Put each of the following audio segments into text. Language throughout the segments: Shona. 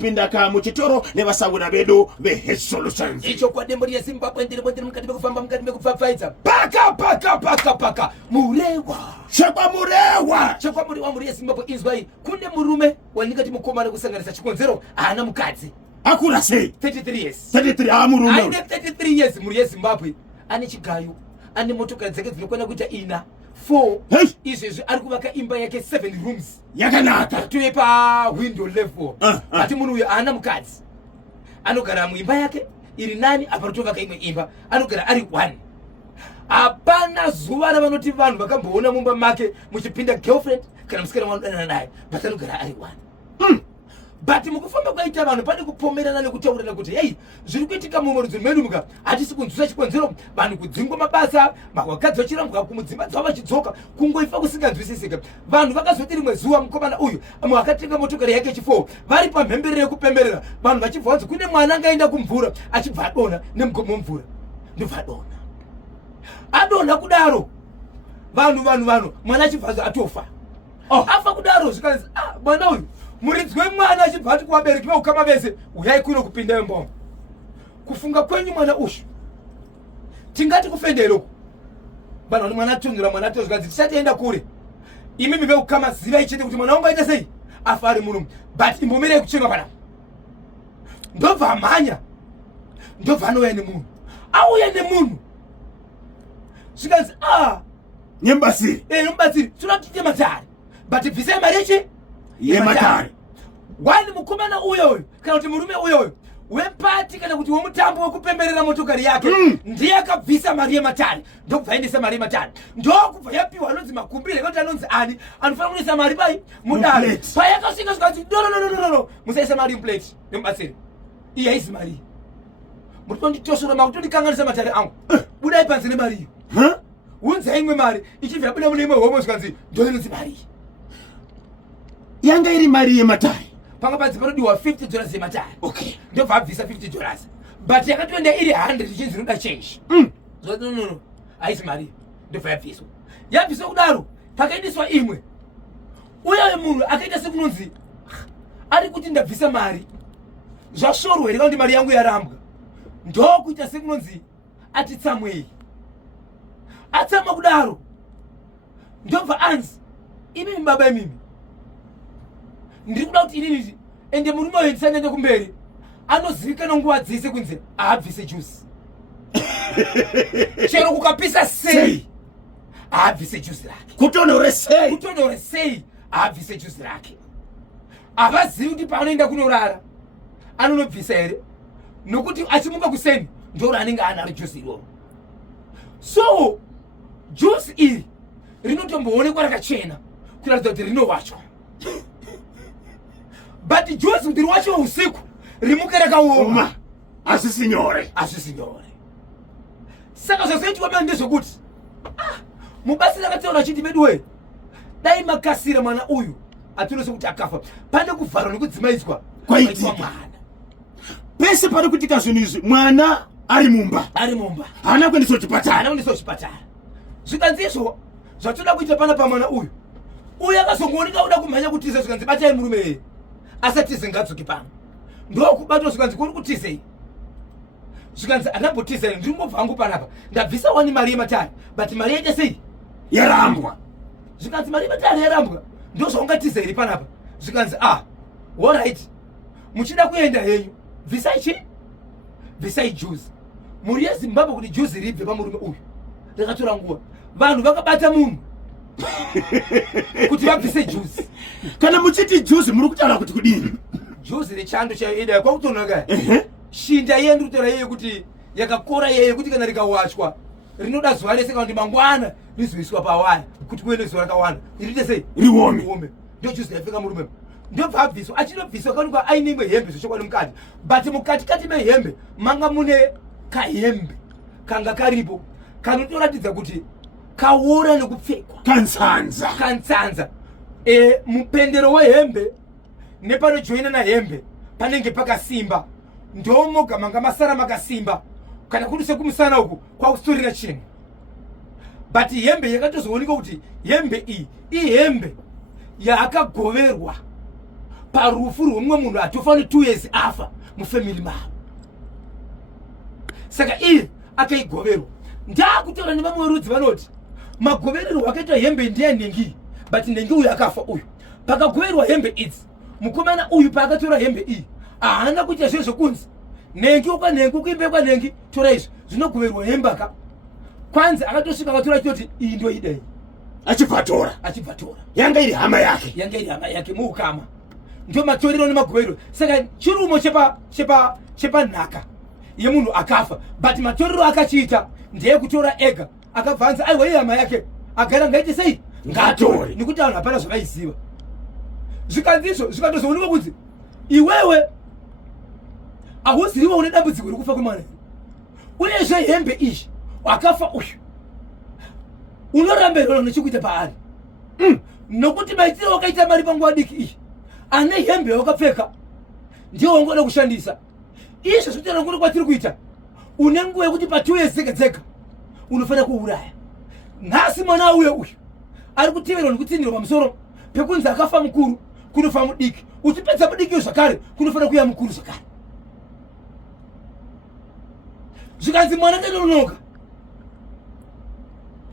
tapindaka muchitoro nevasanguna vedu veHedge Solutions. Icho kwa dembori ya Zimbabwe ndiri mukati mekufamba mukati mekupfapfaidza paka murewa chekwa muri ya Zimbabwe inzwai kune murume wanikati mukomana kusanganisa chikonzero haana mukadzi akura sei 33 years 33 murume aine 33 years muri ya Zimbabwe ane chigayo ane motokari dzake dzinokwana kuita ina 4 izvezvi ari kuvaka imba yake 7 rooms yakanaka tuye pa window level ati munhu uyo haana mukadzi anogara muimba yake iri nani aparotovaka imwe imba anogara ari 1 hapana zuva ravanoti vanhu vakamboona mumba make muchipinda girlfriend kana musikana vanodana naye but anogara ari 1 but mukufamba kwaita vanhu pane kupomerana nekutaurana kuti hei zviri kuitika mumurudzi medu muka hatisi kunzwisa chikonzero vanhu kudzingwa mabasa vakadzi vachirambwa kumudzimba dzavo vachidzoka kungoifa kusinganzwisisika vanhu vakazoti rimwe zuva mukomana uyu akatenga motokari yake chi4 vari pamhemberero yekupemberera vanhu vachibva vanzi kune mwana angaenda kumvura achibva adona nemugomo wemvura ndobva adona kudaro vanhu mwana achibva atofa afa kudaro zvikanzi mwana uyu muridzi wemwana achibva ati kuvabereki veukama vese uyai kuno kupinda wemboma kufunga kwenyu mwana ushu tingati kufenderoku vanhu vani mwana atonzera mwana atozvikanzi tichatienda kure imimi veukama zivai chete kuti mwana wangu aita sei afa ari murume but imbomirei kuchenga panapa ndobva amhanya ndobva anouya nemunhu auya nemunhu zvikanzi nemubatsiri nemubatsiri toda kuti tiite matari but bvisai mari yechi yematari wani mukomana uyoyo kana kuti murume uyoyo wepati kana kuti wemutambo wekupemberera motokari yake ndiye akabvisa mari yematari ndokubva aendesa mari yematari ndokubva yapiwa anonzi makumbire ekuti anonzi ani anofanira kuisa mari pai mudare payakasvika zvikanzi no musaisa mari muplate nemubatsiri iye haisi mari mutonditosora makutondikanganisa matari angu budai panze nemari iyo unzai imwe mari ichibva yabuda mune imwe homwe zvikanzi ndoinonzi mari yanga iri mari yematari panga padzi panodiwa $50 yematari ndobva abvisa $50 but yakatoenda iri 100 ichinzi inoda change no haisi mari ndobva yabviswa kudaro pakaendeswa imwe uyayo munhu akaita sekunonzi ari kuti ndabvisa mari zvashorwa here kuti mari yangu yarambwa ndokuita sekunonzi ati tsamwei atsama kudaro ndobva anzi imimi baba imimi ndiri kuda kuti inini ende murume uyu ndisanende kumberi anozivikana nguva dzese kunze aabvise juzi chero kukapisa sei aabvise juzi rake kutonore sei aabvise juzi rake havazivi kuti paanoenda kunorara anonobvisa here nokuti achimuka kuseni ndoro anenge anaro juzi iroro so juzi iri rinotomboonekwa rakachena kuratidza kuti rinowachwa but juzi kuti riwachiwa usiku rimuke rakaoma asisi nyore saka zvazoitwa mani ndezvokuti mubasi rakataura chiti meduwe dai makasira mwana uyu atinose kuti akafa pane kuvharwa nekudzimaidzwa kwaitwa mwana pese pari kuitika zvinhu izvi mwana ari mumba haana kuendeswa kuchipatara zvikanzi izvo zvatoda kuita pana pamwana uyu akazongooneka uda kumhanya kutiza zvikanzi batai murume yeye asatize ngadzoke pano ndokubatwa zvikanzi kuri kutizei zvikanzi andambotizai ndingobva hangu panapa ndabvisa wani mari yematari but mari yaita sei yarambwa zvikanzi mari yematari yarambwa ndozvaungatizai iri panapa zvikanzi allright muchida kuenda henyu bvisai juzi muri yezimbabwe kuti juzi ribve pamurume uyu rakatora nguva vanhu vakabata munhu kuti vabvise juzi kana muchiti juzi muri kutaura kuti kudini juzi rechando chaida kwakutonaka shinda yendu kutora yeye kuti yakakora yeye kuti kana rikawachwa rinoda zuva rese kana kuti mangwana rizoiswa pawaya kuti kuende zuva rakawanda iriite sei riome ndio juzi yafika murume ndobva abviswa achinobviswa kanuka aine imwe hembe zvochokwadi mukati but mukatikati mehembe manga mune kahembe kanga karipo kanotoratidza kuti kaora nekupfekwa kansanza mupendero wehembe nepanojoina nahembe panenge pakasimba ndomoga manga masara makasimba kana kuti sekumusana uku kwakusorera chinhu but hembe yakatozooneka kuti hembe iyi ihembe yaakagoverwa parufu rumwe munhu atofane 2 years afa mufamily mavo. Saka iye akaigoverwa. Ndakutaura nevamwe rudzi vanoti magoverero akaitwa hembe ndiye Nengi, but Nengi uyu akafa uyu. Pakagoverwa hembe idzi, mukomana uyu paakatora hembe iyi haana kuita zvezvo kunzi Nengi ukwanengi ukuimbekwa Nengi tora izvo zvinogoverwa hembe aka. Kwanza akatosvika akatora choti iyi ndio idai achibvatora yanga iri hama yake muukama. Ndio matorero nemagoverero. Saka chirumo chepa nhaka yemunhu akafa, but matorero akachiita ndiye kutora ega akabvanza aiwa iye hama yake agara ngaite sei ngatore, nekuti vanhu hapana zvavaiziva. Zvikanzizvo zvikatozoonekwa kuti iwewe hauziva une dambudziko rekufa kwemwana, uyezve hembe izvi akafa uyu unorambirwa nechikuita paari. Nokuti maitiro wakaita mari panguva diki iyi, ane hembe wakapfeka ndiyo wangoda kushandisa. Izvo zvitara nguri kwatiri kuita, une nguva yekuti pa2 years dzega unofanira kuuraya. Nhasi mwana uye uyu ari kuteverwa nekutsindirwa pamusoro pekunzi akafa mukuru kunofa mudiki, uchipedza mudiki zvakare kunofanira kuya mukuru zvakare. Zvikanzi mwana nganonoka,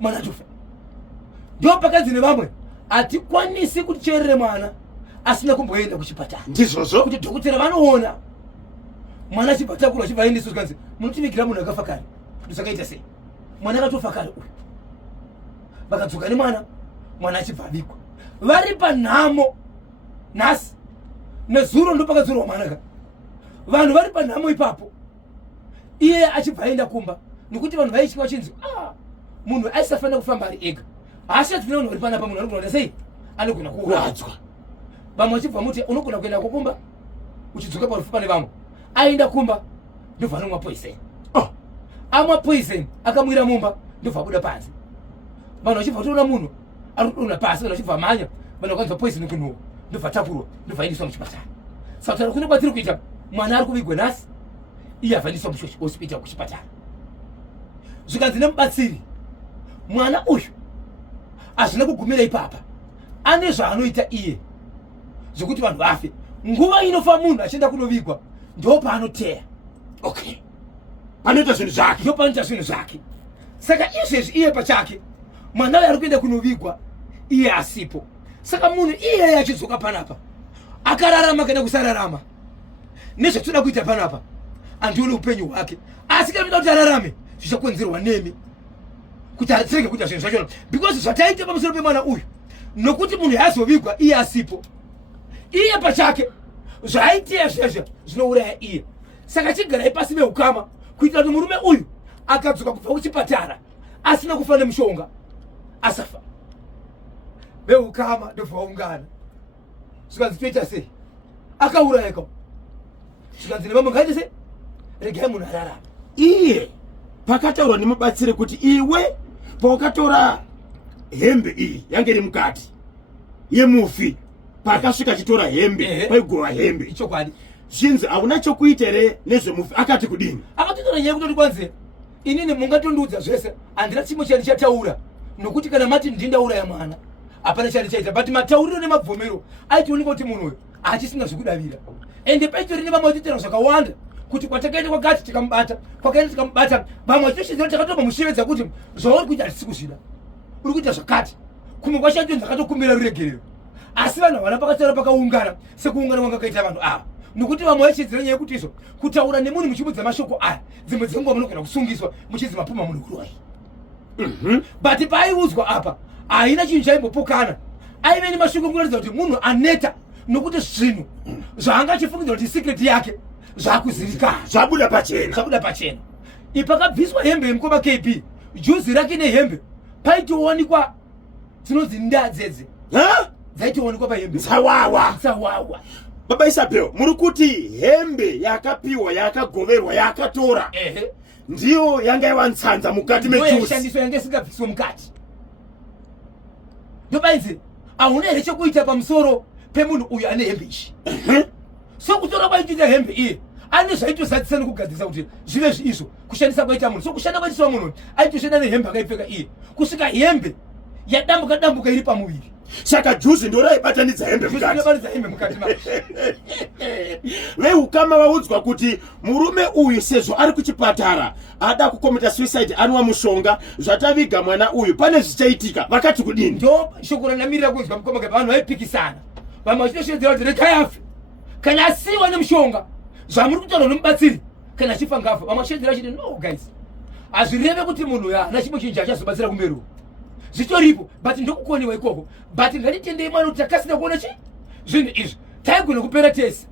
mwana atofa. Ndio pakadzi nevamwe hatikwanisi kuticherere mwana asina kumboenda kuchipatara. Ndizvozvo kuti dhokotera vanoona mwana chibvatakura chivaendeso. Zvikanzi munotivigira munhu akafa kare, ndosakaita sei? Mwana akatofa kare uyu. Vakadzoka nemwana, mwana achibva avikwa. Vari panhamo nhasi, nezuro ndo pakadzorwa mwana ka. Vanhu vari panhamo ipapo, iye achibva aenda kumba, nekuti vanhu vaitya vachinzi munhu aisafanira kufamba ari ega. Hashati vanhu vari panapa, munhu anogona sei anogona kuuradzwa. Vamwe vachibva muti unogona kuenda kukumba uchidzoka parufu pane vamwe. Aenda kumba ndobva anomwa poison. Amwa poison akamwira mumba ndobva abuda panze. Vanhu vachibva kutoona munhu ari kudonha pasi, vanhu vachibva manya, vanhu vakanzwa poison kunhuhwa ndobva tapurwa, ndobva aendeswa muchipatara. Saka kune kwatiri kuita, mwana ari kuvigwa nhasi, iye avhaniswa muhospital kuchipatara. Zvikanzi nemubatsiri, mwana uyu hazvina kugumira ipapa, ane zvaanoita iye zvokuti vanhu vafe. Nguva inofa munhu achienda kunovigwa ndo paanoteya. Okay, panoita zvinhu zvake, ndo panoita zvinhu zvake. Saka izvezvi iye pachake mwana uyu ari kuenda kunovigwa iye asipo. Saka munhu iyeye achidzoka panapa akararama kana kusararama, nezvatoda kuita panapa andione upenyu hwake. Asi kana kuti ararame zvichakonzerwa nemi kuti aritsenge kuita zvinhu zvachona, because zvataita pamusoro pemwana uyu nokuti munhu yaazovigwa iye asipo. Iye pachake zvaaitiya zvezvo zvinouraya iye. Saka chigarai pasi veukama kuitira kuti murume uyu akadzoka kubva kuchipatara asina kufa nemushonga asafa. Veukama ndobva vaungana, zvikanzi toita sei, akaurayika. Zvikanzi nevamwe ngaite sei, regai munhu ararama. Iye pakataurwa nemubatsiri kuti iwe paukatora hembe iyi yange iri mukati yemufi, pakasvika chitora hembe paigova hembe, ichokwadi zvinzi hauna chokuita here nezvemufi. Akati kudini? Akatotora nyaya kutoti kwanzi inini mungatondiudza zvese, handina chimwe chani chataura, nokuti kana mati ndindauraya mwana hapana chani chaita, but matauriro nemabvomero aitooneka kuti munhu uyu hachisina zvekudavira. Ende paitori nevamwe vachitaura zvakawanda kuti kwatakaenda kwakati tikamubata, kwakaenda tikamubata. Vamwe vachitoshidzira kuti takatopa mushevedza kuti zvauri kuita hatisi kuzvida, uri kuita zvakati, kumwe kwashanjo ndakatokumbira ruregerero. Asi vanhu havana pakataura pakaungana sekuungana kwanga kaita vanhu ava, nokuti vamwe vachidzira nyaya yekuti izvo kutaura nemunhu muchimudza mashoko aya dzimwe dzenguva munogona kusungiswa muchidzi mapuma munhu kuroyi. But paaiudzwa apa haina chinhu chaimbopokana, aive nemashoko kuratidza kuti munhu aneta, nokuti zvinhu zvaanga achifungidzira kuti secret yake zvakuzivikana, zvabuda pachena. Ipakabviswa hembe yemukoma KP, juzi rake nehembe paitowanikwa dzinonzi ndaa dzedze dzaitowanikwa pahembe tsawawa. Baba Isabel, muri kuti hembe yakapiwa yakagoverwa yakatora ndiyo yanga yava nsanza mukati mejusi, shandiswa yange isingabviswe mukati. Ndobaidzi hauna here chokuita pamusoro pemunhu uyu ane hembe ishi. So kutora kwaitoita hembe iye ane zvaitozadzisa nekugadzirisa kuti zvive izvo kushandisa kwaita munhu. So kushanda kwaitisa munhu aitoshanda nehembe akaipfeka iye, kusvika hembe yadambuka iri pamuviri. Saka juzi ndo raibatanidza hembe mukati. Veukama vaudzwa kuti murume uyu sezvo ari kuchipatara ada kukomita suicide anwa mushonga zvataviga mwana uyu pane zvichaitika vakati kudini ndo shoko ranamirira kunzwa mukoma vanhu vaipikisana vamwe vachitoshedzera kuti rekai afe kana asiwa nemushonga zvamuri kutaura nomubatsiri kana achifa ngafa vamwe vachitoshedzera chiti no guys hazvireve kuti munhu uyu haana chimwe chinhu chachazobatsira kumberi zvitoripo but ndokukoniwa ikoko but ngatitendei mwana kuti takasira kuona chi zvinhu izvi taigona kupera tese